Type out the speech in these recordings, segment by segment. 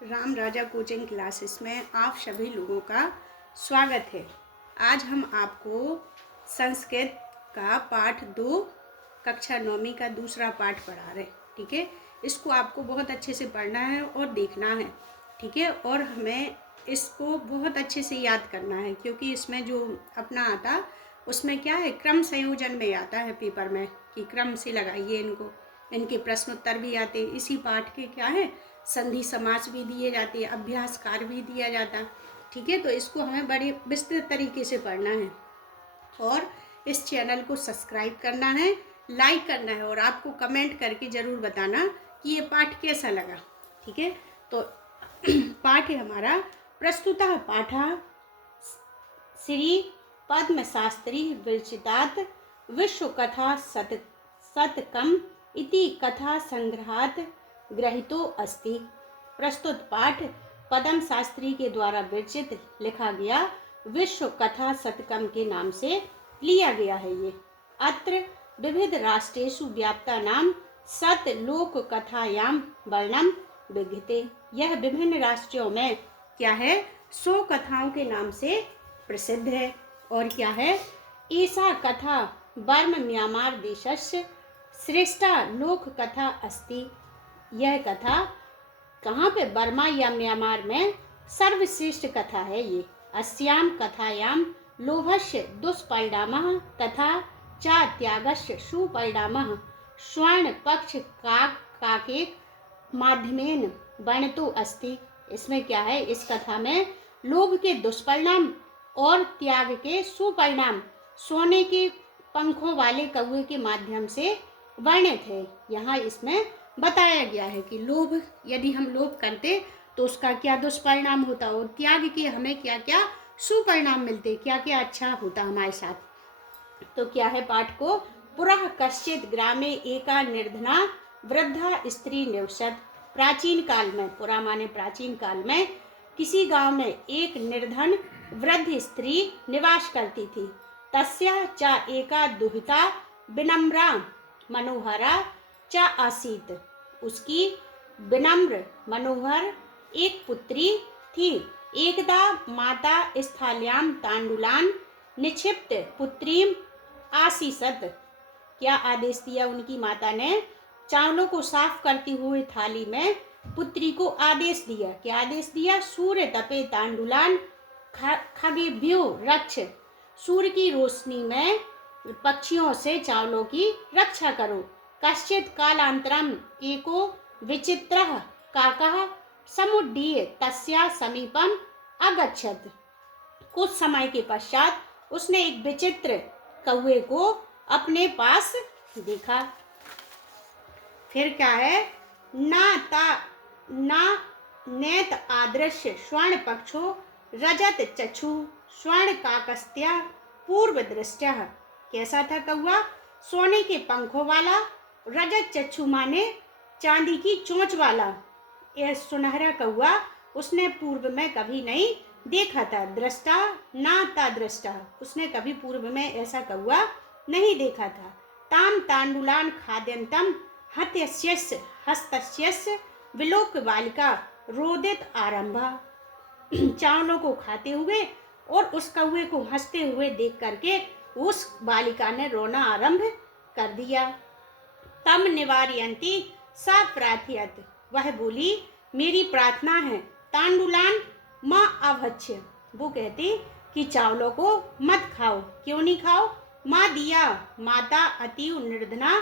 राम राजा coaching classes में आप सभी लोगों का स्वागत है। आज हम आपको संस्कृत का पाठ 2 कक्षा 9वीं का दूसरा पाठ पढ़ा रहे हैं। ठीक है, इसको आपको बहुत अच्छे से पढ़ना है और देखना है। ठीक है, और हमें इसको बहुत अच्छे से याद करना है, क्योंकि इसमें जो अपना आता उसमें क्या है, क्रम संयोजन में आता है पेपर में कि क्रम से लगाइए इनको। इनके प्रश्न उत्तर भी आते हैं। इसी पाठ के क्या है, संधि समास भी दिए जाते हैं, अभ्यास कार्य भी दिया जाता है। ठीक है, तो इसको हमें बड़े विस्तृत तरीके से पढ़ना है और इस चैनल को सब्सक्राइब करना है, लाइक करना है और आपको कमेंट करके ज़रूर बताना कि ये पाठ कैसा लगा। ठीक है, तो पाठ है हमारा प्रस्तुतः पाठ श्री पद्म शास्त्री विरचितात् विश्वकथा शतकम् इति कथा संग्रहात् ग्रहीतो अस्ति। प्रस्तुत पाठ पद्म शास्त्री के द्वारा विरचित लिखा गया विश्व कथा शतकम के नाम से लिया गया है। ये अत्र विविध राष्ट्रेषु व्याप्ता नाम सत लोक कथायाम वर्णम विद्यते। यह विभिन्न राष्ट्रों में क्या है, 100 कथाओं के नाम से प्रसिद्ध है। और क्या है, ऐसा कथा बर्म म्यांमार देशस्य श्रेष्ठा लोक कथा अस्ति। यह कथा कहाँ पे, बर्मा या म्यांमार में सर्वश्रेष्ठ कथा है ये। अस्याम कथायाम लोभस्य दुष्परिणामः तथा च त्यागस्य सुपरिणामः स्वर्ण पक्ष काकेक माध्यमेन वर्णितो अस्ति। इसमें क्या है, इस कथा में लोभ के दुष्परिणाम और त्याग के सुपरिणाम सोने के पंखों वाले कौवे के माध्यम से वर्णित है। यहाँ इसमें बताया गया है कि लोभ, यदि हम लोभ करते तो उसका क्या दुष्परिणाम होता और त्याग के हमें क्या क्या सुपरिणाम मिलते, क्या क्या अच्छा होता हमारे साथ। तो क्या है पाठ को, पुरः कश्चित ग्रामे एका निर्धना वृद्धा स्त्री निवसत। प्राचीन काल में, पुरा माने प्राचीन काल में, किसी गांव में एक निर्धन वृद्ध स्त्री निवास करती थी। तस्या च एका दुहिता विनम्रा मनोहरा च आसीत। उसकी विनम्र मनोहर एक पुत्री थी। एकदा माता स्थाल्याम तांडुलान निक्षिप्त पुत्रीम आसीसत। क्या आदेश दिया उनकी माता ने, चावलों को साफ करती हुई थाली में पुत्री को आदेश दिया। क्या आदेश दिया, सूर्य तपे तांडुलान खगेभ्यो रक्ष। सूर्य की रोशनी में पक्षियों से चावलों की रक्षा करो। कश्चित कालांतरम एको विचित्रः काकः समुड्डीय तस्या समीपम अगच्छत। कुछ समय के पश्चात उसने एक विचित्र कौवे को अपने पास देखा। फिर क्या है, ना नेत आदृश्य स्वर्ण पक्षो रजत चक्षु स्वर्ण काकस्त्या पूर्व दृष्टि। कैसा था कौवा, सोने के पंखों वाला, रजत चक्षु माने चांदी की चोंच वाला। यह सुनहरा कौवा उसने पूर्व में कभी नहीं देखा था। दृष्टा ना था दृष्टा, उसने कभी पूर्व में ऐसा कौवा नहीं देखा था। ताम तांडुलान खाद्यंतम हत्यस्यस्य हस्तस्यस्य विलोक बालिका रोदित आरंभा। चावलों को खाते हुए और उस कौवे को हंसते हुए देख करके उस बालिका ने रोना आरंभ कर दिया। तम निवारयंती सा प्रार्थयत। वह बोली, मेरी प्रार्थना है, तांडुलान माँ अभक्ष्य। वो कहती कि चावलों को मत खाओ। क्यों नहीं खाओ, माँ दिया माता अतीव निर्धना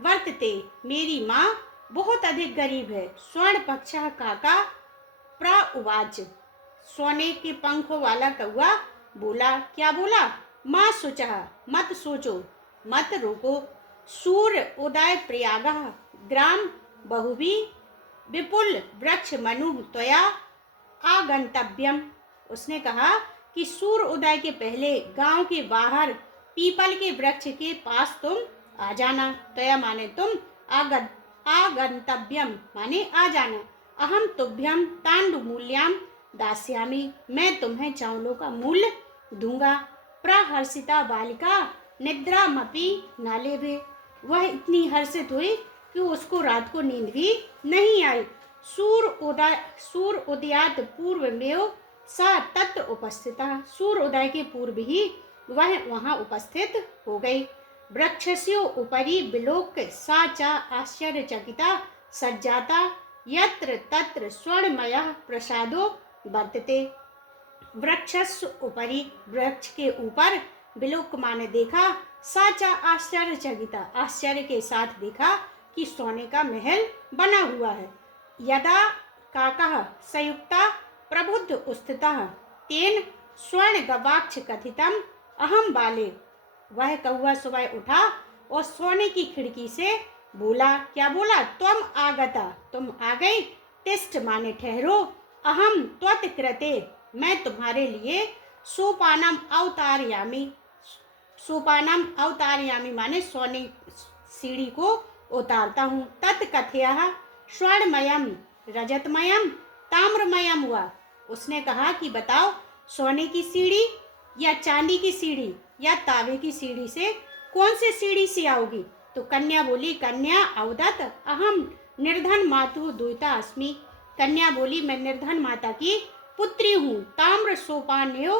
वर्तते। मेरी माँ बहुत अधिक गरीब है। स्वर्ण पक्षः काका प्रउवाच। सोने के पंखों वाला कौवा बोला, क्या बोला, माँ शुचः मत सोचो, मत रोको। सूर्य उदय प्रयागः ग्राम बहुवी विपुल वृक्ष मनु त्वया आगंतव्यम। उसने कहा कि सूर्य उदय के पहले गांव के बाहर पीपल के वृक्ष के पास तुम आ जाना। त्वया माने तुम, आगंतव्यम माने आ जाना। अहम तुभ्यम तांडु मूल्याम दास्यामि। मैं तुम्हें चावलों का मूल्य दूंगा। प्रहर्षिता बालिका निद्रामपि न लेभे। वह इतनी हर्षित हुई कि उसको रात को नींद भी नहीं आई। सूर्य उदयात पूर्वमेव सा तत्र उपस्थिता। सूर्य उदय के पूर्व ही वह वहां उपस्थित हो गई। वृक्षस्य उपरि विलोक्य सा च आश्चर्यचकिता सज्जाता यत्र तत्र स्वर्णमयः प्रसादो वर्तते। वृक्षस्य उपरि, वृक्ष के ऊपर, विलोक्य माने देखा, सा च आश्चर्यचकिता, आश्चर्य के साथ देखा कि सोने का महल बना हुआ है। यदा काकः संयुक्ता प्रबुद्ध स्थितः तेन स्वर्ण गवाक्ष कथितम अहम बाले। वह कौवा सुबह उठा और सोने की खिड़की से बोला। क्या बोला? त्वम आगता, तुम आ गई। तिष्ठ माने ठहरो। अहम त्वत् कृते, मैं तुम्हारे लिए सोपानम अवतारयामि। सोपानम अवतारयामि माने सोने सीढ़ी को उतारता हूँ। तत्कथयः स्वर्णमयम रजतमयम ताम्रमयम हुआ। उसने कहा कि बताओ, सोने की सीढ़ी या चांदी की सीढ़ी या तांबे की सीढ़ी से कौन सी सीढ़ी से आओगी? तो कन्या बोली, कन्या अवदत अहम निर्धन मातु द्विता अस्मि। कन्या बोली, मैं निर्धन माता की पुत्री हूँ। ताम्र सोपान्यो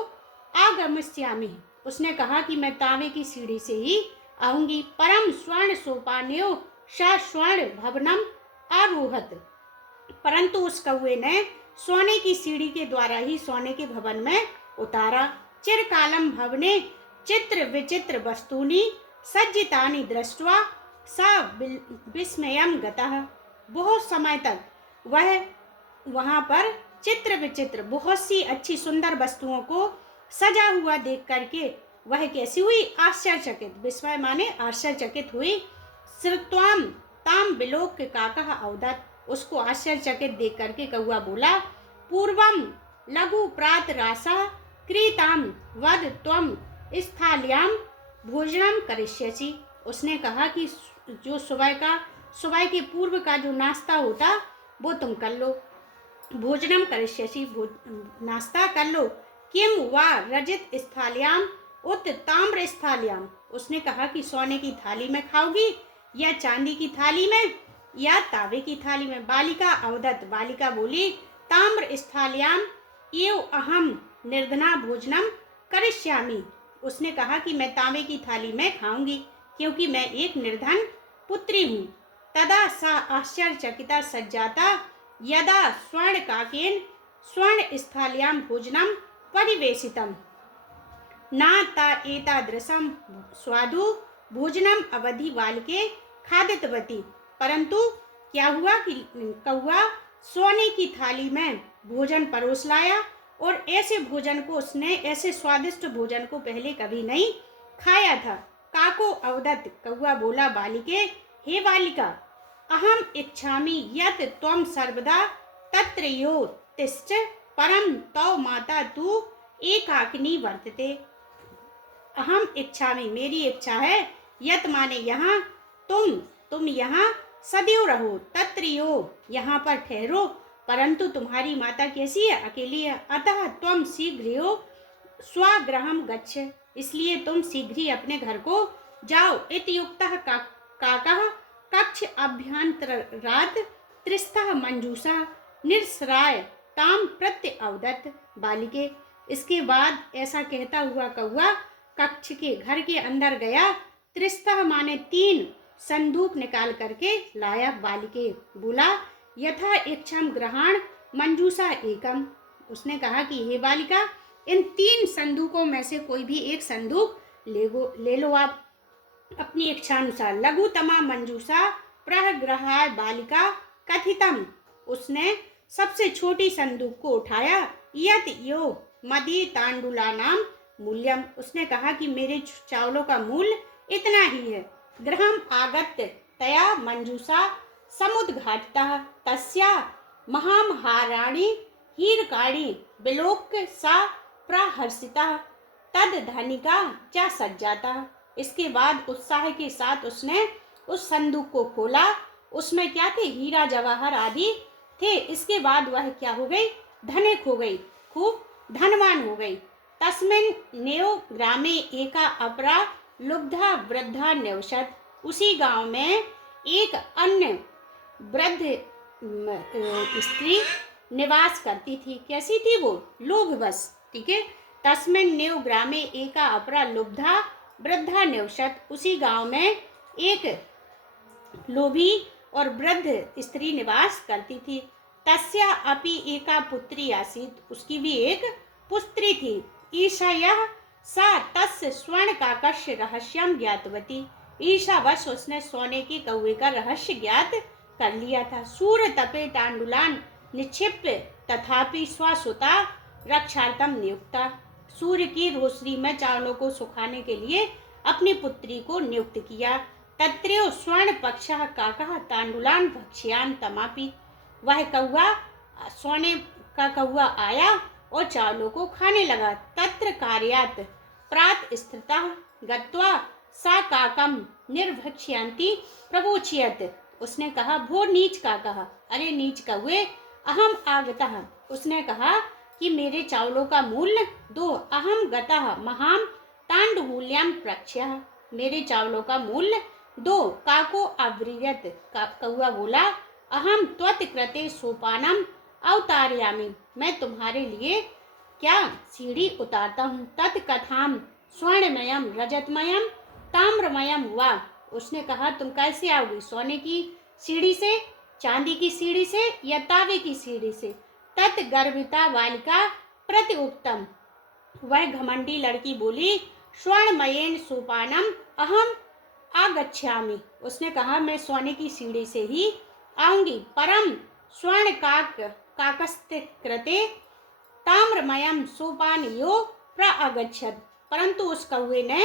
आगमिष्यामि। उसने कहा कि मैं तांबे की सीढ़ी से ही आऊंगी। परम स्वर्ण सोपान्यो स स्वर्ण भवनम आरोहत। परंतु उस कौवे ने सोने की सीढ़ी के द्वारा ही सोने के भवन में उतारा। चिरकालम भवने चित्र विचित्र वस्तूनि सज्जितानि दृष्ट्वा सा विस्मयम गतः। बहुत समय तक वह वहां पर चित्र विचित्र, बहुत सी अच्छी सुंदर वस्तुओं को सजा हुआ देख करके वह कैसी हुई? आश्चर्यचकित। विस्मय माने आश्चर्यचकित हुई। श्रुत्वाम ताम विलोक्य काकः अवदत्। उसको आश्चर्यचकित देख करके कौआ बोला, पूर्वम लघु प्रात रासा क्रीताम वद त्वम स्थाल्याम भोजनम करिष्यसि। उसने कहा कि जो सुबह के पूर्व का जो नाश्ता होता वो तुम कर लो। भोजनम करिष्यसि, नाश्ता कर लो। किम वा रजत स्थाल्याम उत ताम्र स्थाल्याम। उसने कहा कि सोने की थाली में खाओगी या चांदी की थाली में या तांबे की थाली में। बालिका अवदत, बालिका बोली, ताम्र स्थाल्याम एव अहम निर्धना भोजनम करिष्यामि। उसने कहा कि मैं तांबे की थाली में खाऊंगी क्योंकि मैं एक निर्धन पुत्री हूँ। तदा सा आश्चर्यचकिता सज्जाता यदा स्वर्ण काकेन स्वर्ण स्थाल्याम भोजनम परिवेशितम ना ता एतादृशम स्वादु भोजनम अवधि बालके खादितवती। परंतु क्या हुआ कि कौवा सोने की थाली में भोजन परोस लाया और ऐसे भोजन को उसने, ऐसे स्वादिष्ट भोजन को पहले कभी नहीं खाया था। काको अवदत, कौवा बोला बालिके, हे बालिका, अहम इच्छामि यत् त्वं सर्वदा तत्र यो तिष्ठ परम तौ माता तु एकाकिनी वर्तते। अहम इच्छामि, मेरी इच्छा है, यत् माने यहाँ, तुम यहाँ सदैव रहो, तत्र यो, यहाँ पर ठहरो, परंतु तुम्हारी माता कैसी है? अकेली है। अतः त्वं शीघ्र स्वगृहं गच्छ, इसलिए तुम शीघ्र ही अपने घर को जाओ। इत्युक्तः काकः कक्ष अभ्यंतरात् त्रिस्थः मंजूषा निस्राय ताम प्रत्य अवदत्। बालिके, इसके बाद ऐसा कहता हुआ कौवा कक्ष के, घर के अंदर गया। त्रिस्थः माने 3 संदूक निकाल करके लाया। बालिके बोला, यथा इच्छम ग्रहण मंजूषा एकम। उसने कहा कि हे बालिका, इन 3 संदूकों में से कोई भी एक संदूक ले लो आप अपनी इच्छानुसार। लघुतमा मंजूषा प्रग्रहाय बालिका कथितम। उसने सबसे छोटी संदूक को उठाया। यत यो मदी तांडुला नाम मूल्यम। उसने कहा कि मेरे चावलों का मूल्य इतना ही है। गृहम आगत्य तया मंजूषा समुद्घाटितः तस्या महामहाराणी हीरकाणी विलोक्य सा प्रहर्षिता तद धनिका च सज्जाता। इसके बाद उत्साह के साथ उसने उस संदूक को खोला। उसमें क्या थे? हीरा जवाहर आदि थे। इसके बाद वह क्या हो गई? धनिक हो गई, खूब धनवान हो गई। तस्मिन् नेव ग्रामे एका अपरा लुब्धा वृद्धा निवसत। उसी गांव में एक अन्य वृद्ध स्त्री निवास करती थी। कैसी थी वो? लोभवश। ठीक है। तस्मिन् नेव ग्रामे एका अपरा लुब्धा वृद्धा निवसत। उसी गांव में एक लोभी और वृद्ध स्त्री निवास करती थी। तस्या अपि एका पुत्री आसीत। उसकी भी एक पुत्री थी। ईशयः सा तस्य स्वर्ण काकस्य रहस्यम ज्ञातवती। ईर्षावश उसने सोने के कौवे का रहस्य ज्ञात कर लिया था। सूर्य तपे टांडुलान निक्षिप्य तथापि स्वसुता रक्षार्थम नियुक्ता। सूर्य की रोशनी में चावलों को सुखाने के लिए अपनी पुत्री को नियुक्त किया। तत्रैव स्वर्ण पक्षः काकः तांडुलान भक्ष्यान तमापि। वह कौवा, सोने का कौवा आया और चावलों को खाने लगा। तत्र कार्यात् प्रात स्थितः गत्वा सा काकम निर्भक्ष्यन्ति प्रवोचयत्। उसने कहा, भो नीच काकः, अरे नीच कौवे, अहम आगतः। उसने कहा कि मेरे चावलों का मूल्य दो। अहम गतः महाम तांडुमूल्यम प्रक्ष्यः। मेरे चावलों का मूल्य दो। काको अब्रियत। कौवा बोला, अहम त्वत् कृते सोपानम अवतारयामि। मैं तुम्हारे लिए क्या सीढ़ी उतारता हूँ। तत्कथाम स्वर्णमयम रजतमयम ताम्रमयम वा। उसने कहा, तुम कैसे आओगी? सोने की सीढ़ी से, चांदी की सीढ़ी से या तांबे की सीढ़ी से? तत् गर्भिता बालिका प्रति उत्तम। वह घमंडी लड़की बोली, स्वर्णमयेन सोपानम अहम आगच्छामि। उसने कहा, मैं सोने की सीढ़ी से ही आऊंगी। परम स्वर्ण काकस्ते कृते ताम्रमयम सोपान यो प्रागच्छत। परंतु उस कौवे ने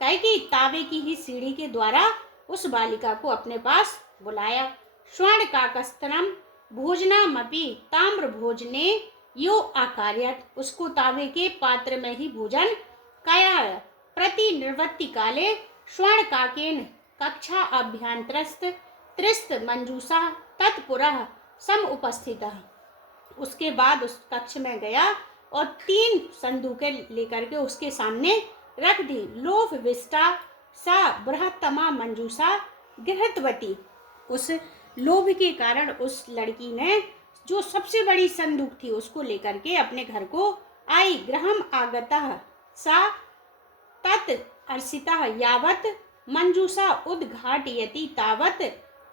कहे कि तांबे की ही सीढ़ी के द्वारा उस बालिका को अपने पास बुलाया। स्वर्ण काकस्तरम भोजनामपि ताम्र भोजने यो आकार्यत। उसको तांबे के पात्र में ही भोजन काया। प्रति निवृत्ति काले स्वर्ण काकेन कक्षा अभ्यंतरस्थ त्रिस्त मंजूषा तत्पुरः सम उपस्थितः। उसके बाद उस कक्ष में गया और 3 संदूकें लेकर के उसके सामने रख दी। लोभ विष्टा सा बृहत्तमा मंजूषा गृहत्वती। उस लोभ के कारण उस लड़की ने जो सबसे बड़ी संदूक थी उसको लेकर के अपने घर को आई। गृहम आगतः सा तत् अर्षितः यावत् मंजूषा उद्घाटयति तावत्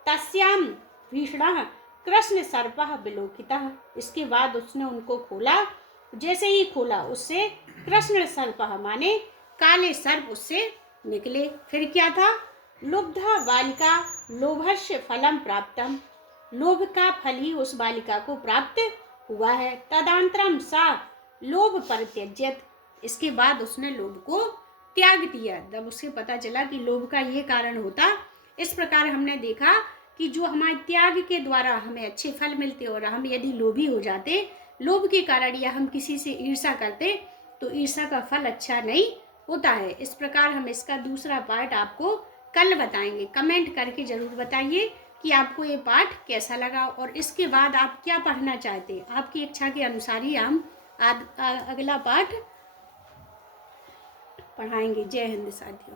तस्याम भीषणः कृष्ण सर्पः विलोकितः। इसके बाद उसने उनको खोला। जैसे ही खोला उससे कृष्ण सर्पः माने काले सर्प उससे निकले। फिर क्या था? लुब्धा बालिका लोभस्य फलम प्राप्तम। लोभ का फल ही उस बालिका को प्राप्त हुआ है। तदंतरम सा लोभ परित्यज्यत। इसके बाद उसने लोभ को त्याग दिया। जब उसे पता चला कि लोभ का ये कारण होता। इस प्रकार हमने देखा कि जो हमारे त्याग के द्वारा हमें अच्छे फल मिलते और हम यदि लोभी हो जाते, लोभ के कारण या हम किसी से ईर्ष्या करते, तो ईर्ष्या का फल अच्छा नहीं होता है। इस प्रकार हम इसका दूसरा पार्ट आपको कल बताएंगे। कमेंट करके जरूर बताइए कि आपको ये पाठ कैसा लगा और इसके बाद आप क्या पढ़ना चाहते हैं। आपकी इच्छा के अनुसार ही हम अगला पाठ पढ़ाएंगे। जय हिंद साथियों।